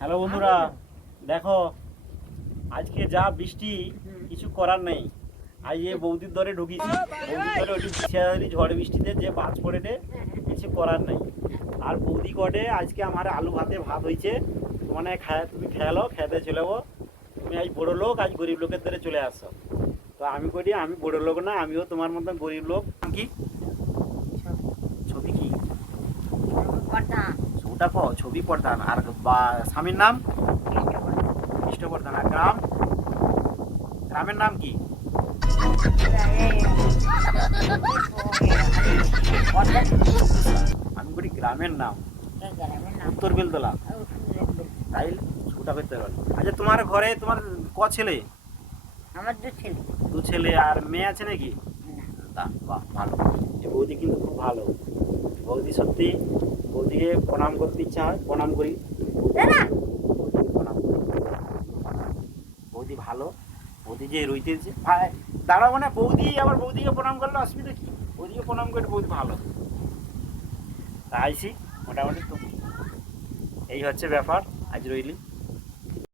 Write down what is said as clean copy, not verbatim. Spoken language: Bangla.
হ্যালো বন্ধুরা, দেখো আজকে যা বৃষ্টি কিছু করার নেই। আজ এই বৌদির দরে ঢুকিয়েছি, বৌদির দরে ওটি ঝড় বৃষ্টিতে যে বাজ পড়েটে কিছু করার নেই। আর বৌদি কটে আজকে আমার আলু ভাতে ভাত হয়েছে, মানে তুমি খেয়ালো খেতে চলে যাবো। তুমি আজ বড়ো লোক, আজ গরিব লোকের দরে চলে আসো। তো আমি করি আমি বড়ো লোক না, আমিও তোমার মতন গরিব লোক। কি ছবি কি ছবিটা ছবি প্রধান, আর স্বামীর নাম কৃষ্ণবর্ধন। আর গ্রামের নাম কি? আমি বলি গ্রামের নাম উত্তর বেলতলা, তাই ছবিটা করতে পারো। আচ্ছা, তোমার ঘরে তোমার ক ছেলে? আমার দু ছেলে। আর মেয়ে আছে নাকি? বাহ, ভালো। বৌদি কিন্তু খুব ভালো বৌদি, সত্যি। বৌদিকে প্রণাম করতে ইচ্ছা হয়, প্রণাম করি। প্রণাম করি। বৌদি ভালো। বৌদি যে রইতেছে দাঁড়াবো না, বৌদি আবার বৌদিকে প্রণাম করলে অসুবিধা কি? বৌদিকে প্রণাম করে বৌদি ভালো। তা আইসি মোটামুটি। তো এই হচ্ছে ব্যাপার, আজ রইলি।